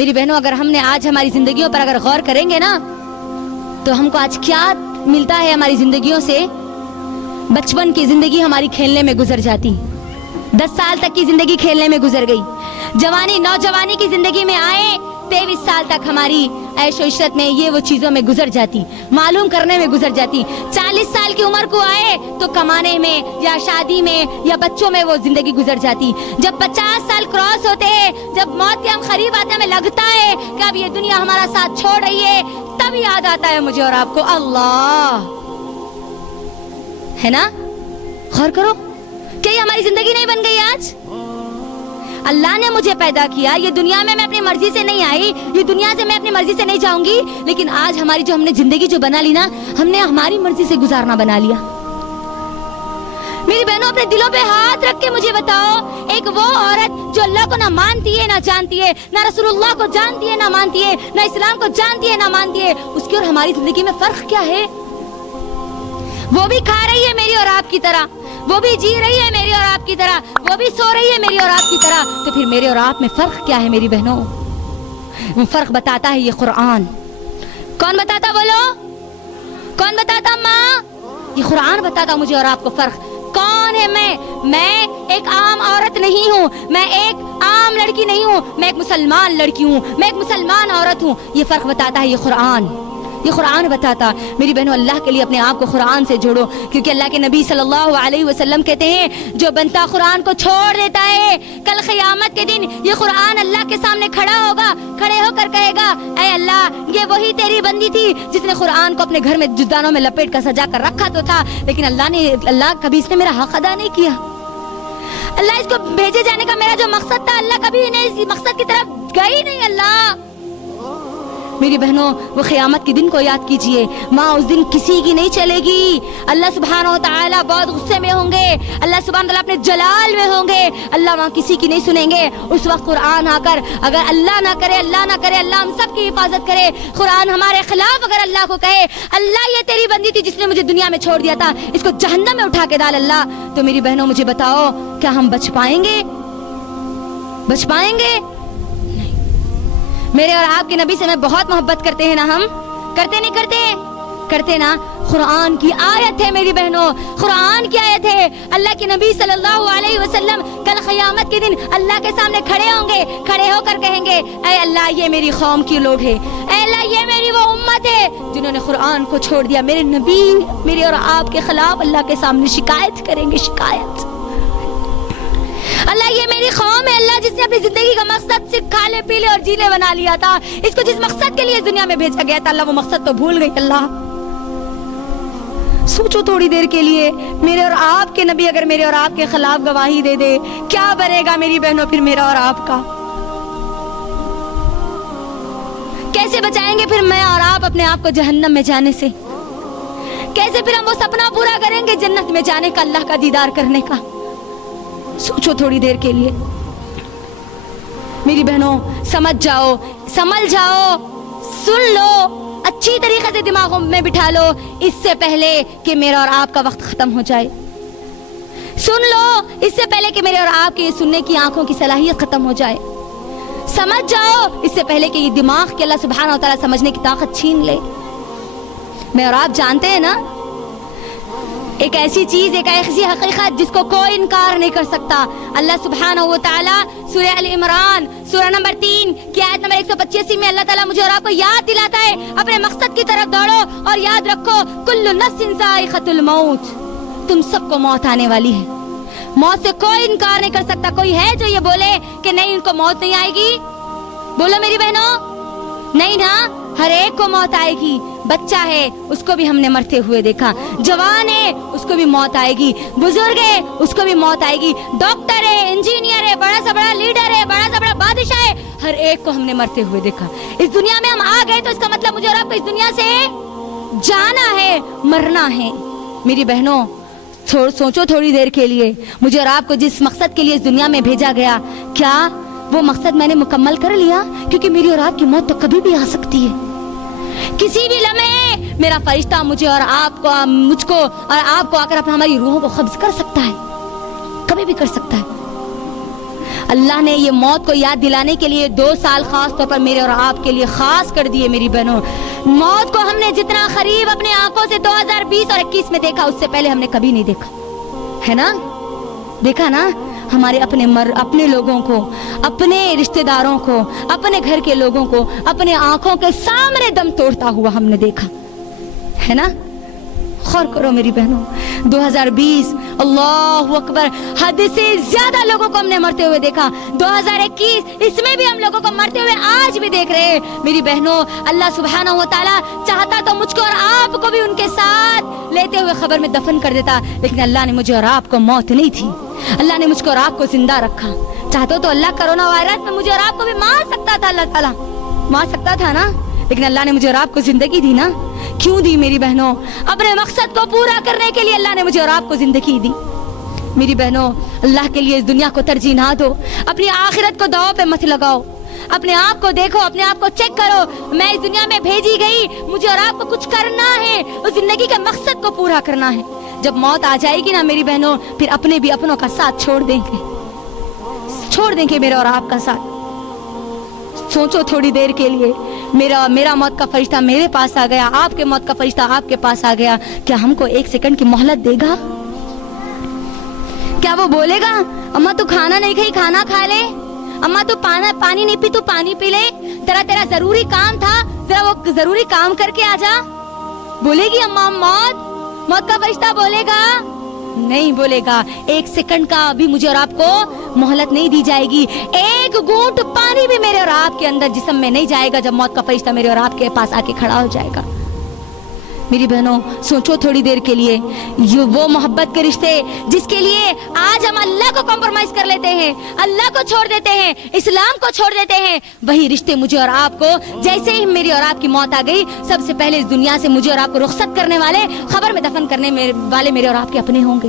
میری بہنوں اگر ہم نے آج ہماری زندگیوں پر اگر غور کریں گے نا تو ہم کو آج کیا ملتا ہے ہماری زندگیوں سے. بچپن کی زندگی ہماری کھیلنے میں گزر جاتی, 10 سال تک کی زندگی کھیلنے میں گزر گئی, جوانی نوجوانی کی زندگی میں آئے 23 سال تک ہماری عیش و عشرت میں یہ وہ چیزوں میں گزر جاتی, معلوم کرنے میں گزر جاتی. 40 سال کی عمر کو آئے تو کمانے میں یا شادی میں یا بچوں میں وہ زندگی گزر جاتی. جب 50 سال کراس ہوتے ہیں, جب موت کے ہم قریب آتے ہمیں لگتا ہے کہ اب یہ دنیا ہمارا ساتھ چھوڑ رہی ہے, تب یاد آتا ہے مجھے اور آپ کو اللہ, ہے نا. غور کرو کہ یہ ہماری زندگی نہیں بن گئی. آج اللہ نے مجھے پیدا کیا, یہ دنیا میں اپنی مرضی سے نہیں آئی, یہ دنیا سے میں اپنی مرضی سے نہیں جاؤں گی, لیکن آج ہماری جو ہم نے زندگی جو بنا لی نا, ہم نے ہماری مرضی سے گزارنا بنا لیا. میری بہنوں اپنے دلوں پہ ہاتھ رکھ کے مجھے بتاؤ, ایک وہ عورت جو اللہ کو نہ مانتی ہے نہ جانتی ہے, نہ رسول اللہ کو جانتی ہے نہ مانتی ہے, نہ اسلام کو جانتی ہے نہ مانتی ہے, اس کی اور ہماری زندگی میں فرق کیا ہے؟ وہ بھی کھا رہی ہے میری اور آپ کی طرح, وہ بھی جی رہی ہے میری اور آپ کی طرح, وہ بھی سو رہی ہے میری اور آپ کی طرح, تو پھر میرے اور آپ میں فرق کیا ہے میری بہنوں؟ فرق بتاتا ہے یہ قرآن. کون بتاتا بولو, کون بتاتا ماں؟ یہ قرآن بتاتا مجھے اور آپ کو فرق. کون ہے میں ایک عام عورت نہیں ہوں, میں ایک عام لڑکی نہیں ہوں, میں ایک مسلمان لڑکی ہوں, میں ایک مسلمان عورت ہوں. یہ فرق بتاتا ہے یہ قرآن, یہ قرآن بتاتا. میری بہنوں اللہ کے لیے اپنے آپ کو قرآن سے جوڑو, کیونکہ اللہ کے نبی صلی اللہ علیہ وسلم کہتے ہیں جو بنتا قرآن کو چھوڑ دیتا ہے, کل قیامت کے دن یہ قرآن اللہ کے سامنے کھڑا ہوگا, کھڑے ہو کر کہے گا اے اللہ, یہ وہی تیری بندی تھی جس نے قرآن کو اپنے گھر میں جدانوں میں لپیٹ کر سجا کر رکھا تو تھا, لیکن اللہ کبھی اس نے میرا حق ادا نہیں کیا. اللہ اس کو بھیجے جانے کا میرا جو مقصد تھا, اللہ کبھی اس مقصد کی طرف گئی نہیں. اللہ میری بہنوں وہ قیامت کے دن کو یاد کیجئے, ماں اس دن کسی کی نہیں چلے گی. اللہ سبحانہ و تعالیٰ بہت غصے میں ہوں گے, اللہ سبحانہ و تعالیٰ اپنے جلال میں ہوں گے, اللہ وہاں کسی کی نہیں سنیں گے. اس وقت قرآن آ کر اگر اللہ نہ کرے اللہ ہم سب کی حفاظت کرے, قرآن ہمارے خلاف اگر اللہ کو کہے اللہ یہ تیری بندی تھی جس نے مجھے دنیا میں چھوڑ دیا تھا, اس کو جہنم میں اٹھا کے ڈال اللہ, تو میری بہنوں مجھے بتاؤ کیا ہم بچ پائیں گے؟ بچ پائیں گے؟ میرے اور آپ کے نبی سے میں بہت محبت کرتے ہیں نا, ہم کرتے نہیں کرتے نا. قرآن کی آیت ہے میری بہنوں, قرآن کی آیت ہے. اللہ کے نبی صلی اللہ علیہ وسلم کل قیامت کے دن اللہ کے سامنے کھڑے ہوں گے, کھڑے ہو کر کہیں گے اے اللہ یہ میری قوم کی لوگ ہے, اے اللہ یہ میری وہ امت ہے جنہوں نے قرآن کو چھوڑ دیا. میرے نبی میرے اور آپ کے خلاف اللہ کے سامنے شکایت کریں گے, شکایت. اللہ یہ میری قوم ہے اللہ جس نے اپنی زندگی کا مقصد صرف کھالے پیلے اور جیلے بنا لیا تھا, اس کو جس مقصد کے لیے دنیا میں بھیجا گیا تھا اللہ وہ مقصد تو بھول گئی. اللہ سوچو تھوڑی دیر کے لیے, میرے اور آپ کے نبی اگر میرے اور آپ کے خلاف گواہی دے دے, کیا بنے گا میری بہنوں پھر میرا اور آپ کا؟ کیسے بچائیں گے پھر میں اور آپ اپنے آپ کو جہنم میں جانے سے؟ کیسے پھر ہم وہ سپنا پورا کریں گے جنت میں جانے کا, اللہ کا دیدار کرنے کا؟ سوچو تھوڑی دیر کے لیے. میری بہنوں سمجھ جاؤ, سمجھ جاؤ, سن لو, اچھی طریقے سے دماغوں میں بٹھا لو اس سے پہلے کہ میرا اور آپ کا وقت ختم ہو جائے. سن لو اس سے پہلے کہ میرے اور آپ کے سننے کی آنکھوں کی صلاحیت ختم ہو جائے. سمجھ جاؤ اس سے پہلے کہ یہ دماغ کے اللہ سبحانہ و تعالیٰ سمجھنے کی طاقت چھین لے. میں اور آپ جانتے ہیں نا ایک ایسی چیز, ایک ایسی حقیقت جس کو کوئی انکار نہیں کر سکتا. اللہ سبحانہ و تعالیٰ سورہ ال عمران سورہ نمبر 3 کی آیت نمبر 185 میں اللہ تعالیٰ مجھے اور آپ کو یاد دلاتا ہے اپنے مقصد کی طرف دوڑو اور یاد رکھو کل نفس ذائقۃ الموت, تم سب کو موت آنے والی ہے. موت سے کوئی انکار نہیں کر سکتا. کوئی ہے جو یہ بولے کہ نہیں ان کو موت نہیں آئے گی؟ بولو میری بہنوں, نہیں نا, ہر ایک کو موت آئے گی. بچہ ہے اس کو بھی ہم نے مرتے ہوئے دیکھا, جوان ہے اس کو بھی موت آئے گی, بزرگ ہے اس کو بھی موت آئے گی, ڈاکٹر ہے, انجینئر ہے, بڑا سا بڑا لیڈر ہے, بڑا سا بڑا بادشاہ ہے, ہر ایک کو ہم نے مرتے ہوئے دیکھا. اس دنیا میں ہم آ گئے تو اس کا مطلب مجھے اور آپ کو اس دنیا سے جانا ہے, مرنا ہے. میری بہنوں سوچو تھوڑی دیر کے لیے, مجھے اور آپ کو جس مقصد کے لیے اس دنیا میں بھیجا گیا, کیا وہ مقصد میں نے مکمل کر لیا؟ کیونکہ میری اور آپ کی موت تو کبھی بھی آ سکتی ہے. کسی بھی لمحے میرا فرشتہ مجھے اور آپ کو, مجھ کو اور آپ کو آ کر ہماری روحوں کو قبض کر سکتا ہے, کبھی بھی کر سکتا ہے. اللہ نے یہ موت کو یاد دلانے کے لیے 2 سال خاص طور پر میرے اور آپ کے لیے خاص کر دیے میری بہنوں. موت کو ہم نے جتنا قریب اپنے آنکھوں سے 2020 اور 21 میں دیکھا اس سے پہلے ہم نے کبھی نہیں دیکھا ہے نا. دیکھا نا ہمارے اپنے لوگوں کو, اپنے رشتہ داروں کو, اپنے گھر کے لوگوں کو اپنے آنکھوں کے سامنے دم توڑتا ہوا ہم نے دیکھا ہے نا. غور کرو میری بہنوں, 2020 اللہ اکبر حد سے زیادہ لوگوں کو ہم نے مرتے ہوئے دیکھا. 2021 اس میں بھی ہم لوگوں کو مرتے ہوئے آج بھی دیکھ رہے ہیں میری بہنوں. اللہ سبحانہ و تعالیٰ چاہتا تو مجھ کو اور آپ کو بھی ان کے ساتھ لیتے ہوئے خبر میں دفن کر دیتا, لیکن اللہ نے مجھے اور آپ کو موت نہیں تھی, اللہ نے مجھ کو اور آپ کو زندہ رکھا. چاہتا تو اللہ کرونا وائرس میں مجھے اور آپ کو بھی مار سکتا تھا, اللہ تعالیٰ مار سکتا تھا نا, لیکن اللہ نے مجھے اور آپ کو زندگی دی نا. کیوں دی میری بہنوں؟ اپنے مقصد کو پورا کرنے کے لیے اللہ نے مجھے اور آپ کو زندگی دی میری بہنوں. اللہ کے لیے اس دنیا کو ترجیح نہ دو, اپنی آخرت کو داؤ پہ مت لگاؤ. اپنے آپ کو دیکھو, اپنے آپ کو چیک کرو, میں اس دنیا میں بھیجی گئی, مجھے اور آپ کو کچھ کرنا ہے, اس زندگی کے مقصد کو پورا کرنا ہے. جب موت آ جائے گی نا میری بہنوں, پھر اپنے بھی اپنوں کا ساتھ چھوڑ دیں گے میرے اور آپ کا ساتھ. سوچو تھوڑی دیر کے لیے, میرا موت کا فرشتہ میرے پاس آ گیا, آپ کے موت کا فرشتہ آپ کے پاس آ گیا, کیا ہم کو 1 سیکنڈ کی مہلت دے گا؟ کیا وہ بولے گا اماں تو کھانا نہیں کھائی, کھانا کھا لے, اماں تو پانی نہیں پی, تو پانی پی لے, تیرا ضروری کام تھا, ذرا وہ ضروری کام کر کے آ جا؟ بولے گی اماں موت کا فرشتہ بولے گا؟ نہیں بولے گا. 1 سیکنڈ کا بھی مجھے اور آپ کو مہلت نہیں دی جائے گی. 1 گھونٹ پانی بھی میرے اور آپ کے اندر جسم میں نہیں جائے گا جب موت کا فرشتہ میرے اور آپ کے پاس آ کے کھڑا ہو جائے گا. میری بہنوں سوچو تھوڑی دیر کے لیے, یہ وہ محبت کے رشتے جس کے لیے آج ہم اللہ کو کمپرومائز کر لیتے ہیں, اللہ کو چھوڑ دیتے ہیں, اسلام کو چھوڑ دیتے ہیں, وہی رشتے مجھے اور آپ کو جیسے ہی میری اور آپ کی موت آ گئی, سب سے پہلے اس دنیا سے مجھے اور آپ کو رخصت کرنے والے, خبر میں دفن کرنے والے میرے اور آپ کے اپنے ہوں گے.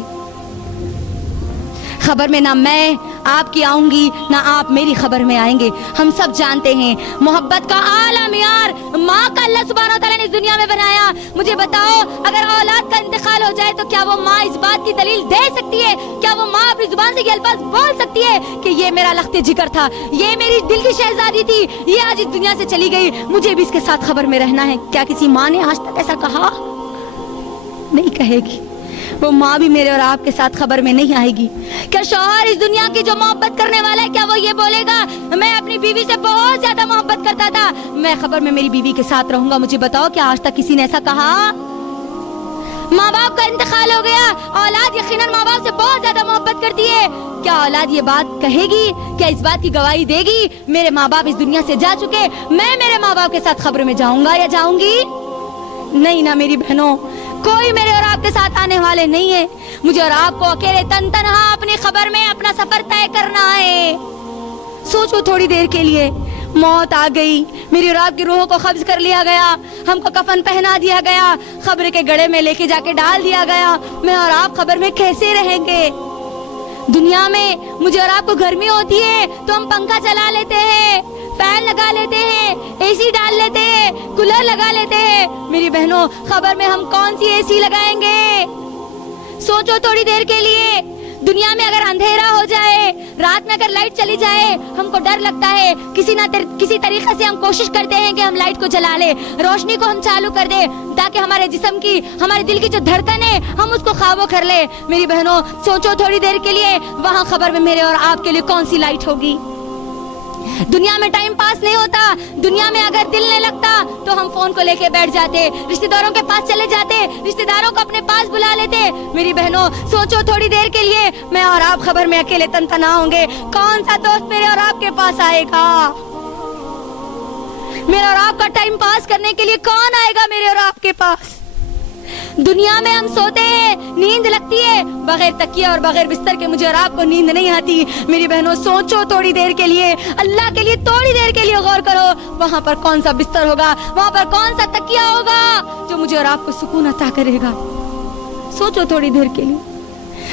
خبر میں نہ میں آپ کی آؤں گی نہ آپ میری خبر میں آئیں گے. ہم سب جانتے ہیں محبت کا اعلیٰ معیار ماں کا اللہ سبحانہ وتعالیٰ نے اس دنیا میں بنایا. مجھے بتاؤ اگر اولاد کا انتقال ہو جائے تو کیا وہ ماں اس بات کی دلیل دے سکتی ہے, کیا وہ ماں اپنی زبان سے یہ الفاظ بول سکتی ہے کہ یہ میرا لخت جگر تھا, یہ میری دل کی شہزادی تھی, یہ آج اس دنیا سے چلی گئی, مجھے بھی اس کے ساتھ خبر میں رہنا ہے؟ کیا کسی ماں نے آج تک ایسا کہا؟ نہیں کہے گی. وہ ماں بھی میرے اور آپ کے ساتھ خبر میں نہیں آئے گی. کیا شوہر اس دنیا کی جو محبت کرنے والا ہے, کیا وہ یہ بولے گا میں اپنی بیوی سے بہت زیادہ محبت کرتا تھا, میں خبر میں میری بیوی کے ساتھ رہوں گا؟ مجھے بتاؤ کیا آج تک کسی نے ایسا کہا؟ ماں باپ کا انتقال ہو گیا, اولاد یقیناً ماں باپ سے بہت زیادہ محبت کرتی ہے, کیا اولاد یہ بات کہے گی, کیا اس بات کی گواہی دے گی میرے ماں باپ اس دنیا سے جا چکے, میں میرے ماں باپ کے ساتھ خبر میں جاؤں گا یا جاؤں گی؟ نہیں نا میری بہنوں, کوئی میرے اور آپ کے ساتھ آنے والے نہیں ہے. مجھے اور آپ کو اکیلے تنہا اپنی خبر میں اپنا سفر طے کرنا ہے. سوچو تھوڑی دیر کے لیے, موت آ گئی, میری اور آپ کی روحوں کو قبض کر لیا گیا, ہم کو کفن پہنا دیا گیا, قبر کے گڑھے میں لے کے جا کے ڈال دیا گیا, میں اور آپ قبر میں کیسے رہیں گے؟ دنیا میں مجھے اور آپ کو گرمی ہوتی ہے تو ہم پنکھا چلا لیتے ہیں, فین لگا لیتے ہیں, اے سی ڈال لیتے ہیں, کولر لگا لیتے ہیں. میری بہنوں خبر میں ہم کون سی اے سی لگائیں گے؟ سوچو تھوڑی دیر کے لیے. دنیا میں اگر اندھیرا ہو جائے, رات میں اگر لائٹ چلی جائے, ہم کو ڈر لگتا ہے, کسی طریقے سے ہم کوشش کرتے ہیں کہ ہم لائٹ کو جلا لیں, روشنی کو ہم چالو کر دیں تاکہ ہمارے جسم کی, ہمارے دل کی جو دھڑکن ہے ہم اس کو قابو کر لیں. میری بہنوں سوچو تھوڑی دیر کے لیے, وہاں خبر میں میرے اور آپ کے لیے کون سی لائٹ ہوگی؟ دنیا میں ٹائم پاس نہیں ہوتا, دنیا میں اگر دل نہیں لگتا تو ہم فون کو لے کے بیٹھ جاتے, رشتہ داروں کے پاس چلے جاتے, رشتہ داروں کو اپنے پاس بلا لیتے. میری بہنوں سوچو تھوڑی دیر کے لیے, میں اور آپ خبر میں اکیلے تنہا ہوں گے, کون سا دوست میرے اور آپ کے پاس آئے گا؟ میرے اور آپ کا ٹائم پاس کرنے کے لیے کون آئے گا میرے اور آپ کے پاس؟ دنیا میں ہم سوتے ہیں, نیند لگتی ہے, بغیر تکیے اور بغیر بستر کے مجھے اور آپ کو نیند نہیں آتی. میری بہنوں سوچو تھوڑی دیر کے لیے, اللہ کے لیے تھوڑی دیر کے لیے غور کرو, وہاں پر کون سا بستر ہوگا, وہاں پر کون سا تکیہ ہوگا جو مجھے اور آپ کو سکون عطا کرے گا؟ سوچو تھوڑی دیر کے لیے.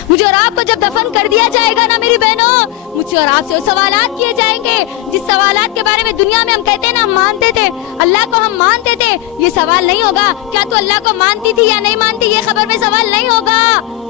مجھے اور آپ کو جب دفن کر دیا جائے گا نا میری بہنوں, مجھے اور آپ سے وہ سوالات کیے جائیں گے جس سوالات کے بارے میں دنیا میں ہم کہتے ہیں نا ہم مانتے تھے, اللہ کو ہم مانتے تھے. یہ سوال نہیں ہوگا کیا تو اللہ کو مانتی تھی یا نہیں مانتی, یہ خبر میں سوال نہیں ہوگا.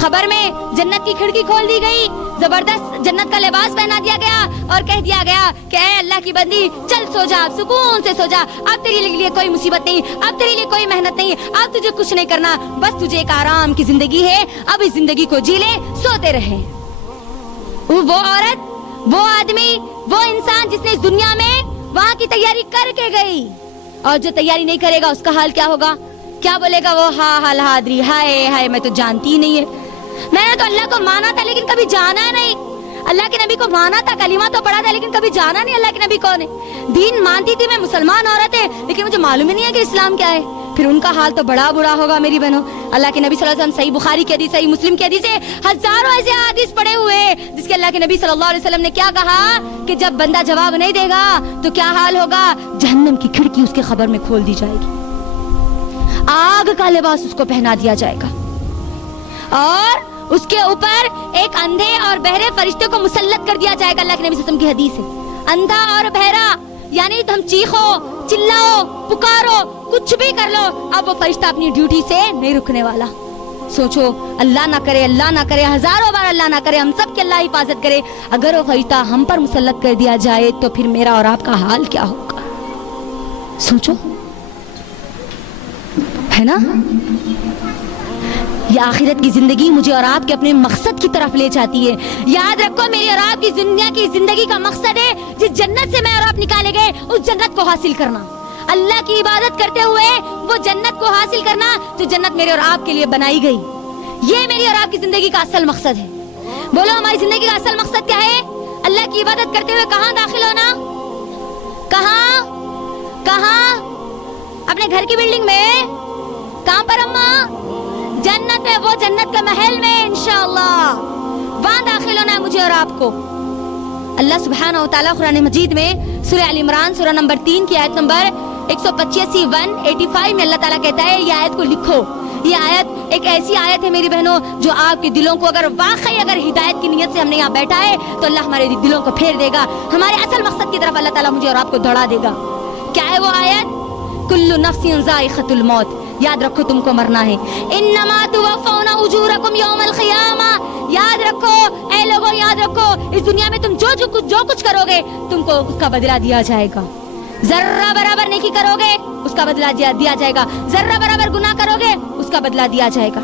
خبر میں جنت کی کھڑکی کھول دی گئی, زبردست جنت کا لباس پہنا دیا گیا اور کہہ دیا گیا کہ اے اللہ کی بندی چل سو جا, سکون سے سو جا, اب تیرے لیے کوئی مصیبت نہیں, اب تیرے لیے کوئی محنت نہیں, اب تجھے کچھ نہیں کرنا, بس تجھے ایک آرام کی زندگی ہے, اب اس زندگی کو جی لے, سوتے رہے. وہ عورت, وہ آدمی, وہ انسان جس نے اس دنیا میں وہاں کی تیاری کر کے گئی, اور جو تیاری نہیں کرے گا اس کا حال کیا ہوگا؟ کیا بولے گا وہ؟ ہا حال حاضری, ہائے ہائے میں تو جانتی ہی نہیں ہے, میں نے تو اللہ کو مانا تھا لیکن کبھی جانا نہیں, اللہ کے نبی کو مانا تھا, کلمہ تو پڑھا تھا لیکن کبھی جانا نہیں اللہ کے نبی کون ہے, دین مانتی تھی, میں مسلمان عورت ہے لیکن مجھے معلوم ہی نہیں ہے کہ اسلام کیا ہے. پھر ان کا حال تو بڑا برا ہوگا میری بہنوں. اللہ کے نبی صلی اللہ علیہ وسلم, صحیح بخاری کی حدیث, صحیح مسلم کی حدیث ہے, ہزاروں ایسے حدیث پڑے ہوئے جس کے اللہ کے نبی صلی اللہ علیہ وسلم نے کیا کہا کہ جب بندہ جواب نہیں دے گا تو کیا حال ہوگا؟ جہنم کی کھڑکی اس کے خبر میں کھول دی جائے گی, آگ کا لباس اس کو پہنا دیا جائے گا, اور اس کے اوپر ایک اندھے اور بہرے فرشتے کو مسلط کر دیا جائے گا. اللہ کے نبی صلی اللہ علیہ وسلم کی حدیث ہے, اندھا اور بہرا, یعنی تم چیخو, چلاؤ, پکارو, کچھ بھی کر لو, اب وہ فرشتہ اپنی ڈیوٹی سے نہیں رکنے والا. سوچو, اللہ نہ کرے, اللہ نہ کرے, ہزاروں بار اللہ نہ کرے, ہم سب کی اللہ حفاظت کرے, اگر وہ فرشتہ ہم پر مسلط کر دیا جائے تو پھر میرا اور آپ کا حال کیا ہوگا؟ سوچو, ہے نا. یہ آخرت کی زندگی مجھے اور آپ کے اپنے مقصد کی طرف لے جاتی ہے. یاد رکھو, میری اور آپ کی دنیا کی زندگی کا مقصد ہے جس جنت سے میں اور آپ نکالے گئے اس جنت کو حاصل کرنا, اللہ کی عبادت کرتے ہوئے وہ جنت کو حاصل کرنا جو جنت میرے اور آپ کے لیے بنائی گئی. یہ میری اور آپ کی زندگی کا اصل مقصد ہے. بولو, ہماری زندگی کا اصل مقصد کیا ہے؟ اللہ کی عبادت کرتے ہوئے کہاں داخل ہونا؟ کہاں؟ اپنے گھر کی بلڈنگ میں. کہاں پر اماں؟ جنت میں, وہ جنت کا محل میں انشاءاللہ, وہاں داخل ہونا ہے مجھے اور آپ کو. اللہ سبحانہ و تعالیٰ قرآن مجید میں سورہ ال عمران سورہ نمبر 3 کی آیت نمبر 185 میں اللہ تعالیٰ کہتا ہے یہ آیت کو لکھو. یہ آیت ایک ایسی آیت ہے میری بہنوں جو آپ کے دلوں کو اگر ہدایت کی نیت سے ہم نے یہاں بیٹھا ہے تو اللہ ہمارے دلوں کو پھیر دے گا, ہمارے اصل مقصد کی طرف اللہ تعالیٰ مجھے اور آپ کو دوڑا دے گا. کیا ہے وہ آیت؟ کل نفس ذائقۃ الموت, یاد رکھو تم کو مرنا ہے. انما توفون اجورکم یوم القیامہ, یاد رکھو اے لوگوں, یاد رکھو اس دنیا میں تم جو کچھ کرو گے تم کو اس کا بدلہ دیا جائے گا. ذرہ برابر نیکی کرو گے اس کا بدلہ دیا جائے گا, ذرہ برابر گناہ کرو گے اس کا بدلہ دیا جائے گا.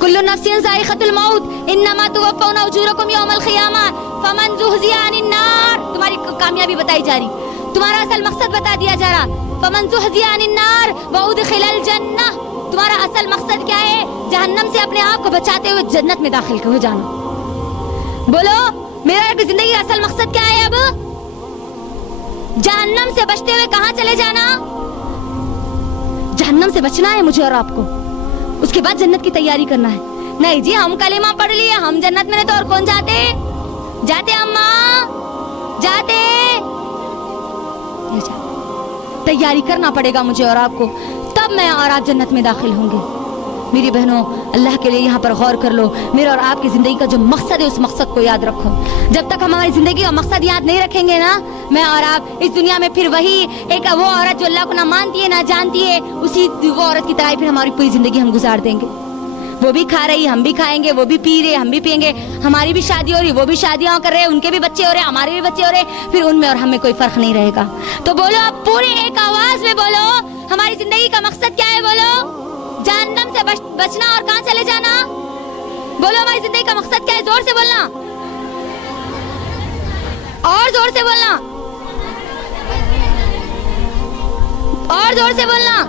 کل نفس ذائقۃ الموت انما توفون اجورکم یوم القیامہ فمن زحزح عن النار, تمہاری کامیابی بتائی جا رہی, تمہارا اصل مقصد بتا دیا جا رہا. فمن زحزح عن النار وادخل الجنہ, تمہارا اصل مقصد کیا ہے؟ جہنم سے اپنے آپ کو بچاتے ہوئے جنت میں داخل ہو جانا. بولو, میرا زندگی کا اصل مقصد کیا ہے؟ اب جہنم سے بچتے ہوئے کہاں چلے جانا؟ جہنم سے بچنا ہے مجھے اور آپ کو, اس کے بعد جنت کی تیاری کرنا ہے. نہیں جی ہم کلمہ پڑھ لیے, ہم جنت میں نہیں تو اور کون جاتے اماں جاتے. تیاری کرنا پڑے گا مجھے اور آپ کو, تب میں اور آپ جنت میں داخل ہوں گے. میری بہنوں, اللہ کے لیے یہاں پر غور کر لو, میرے اور آپ کی زندگی کا جو مقصد ہے اس مقصد کو یاد رکھو. جب تک ہم ہماری زندگی کا مقصد یاد نہیں رکھیں گے نا, میں اور آپ اس دنیا میں پھر وہی ایک وہ عورت جو اللہ کو نہ مانتی ہے نہ جانتی ہے, اسی وہ عورت کی طرح پھر ہماری پوری زندگی ہم گزار دیں گے. وہ بھی کھا رہی, ہم بھی کھائیں گے, وہ بھی پی رہے, ہم بھی پیئیں گے, ہماری بھی شادی ہو رہی, وہ بھی شادیاں کر رہے, ان کے بھی بچے ہو رہے, ہمارے بھی بچے ہو رہے, پھر ان میں اور ہمیں کوئی فرق نہیں رہے گا. تو بولو اب پوری ایک آواز میں بولو, ہماری زندگی کا مقصد کیا ہے؟ بولو, جہنم سے بچنا اور کہاں چلے جانا. بولو ہماری زندگی کا مقصد کیا ہے؟ زور سے بولنا, اور زور سے بولنا, اور زور سے بولنا.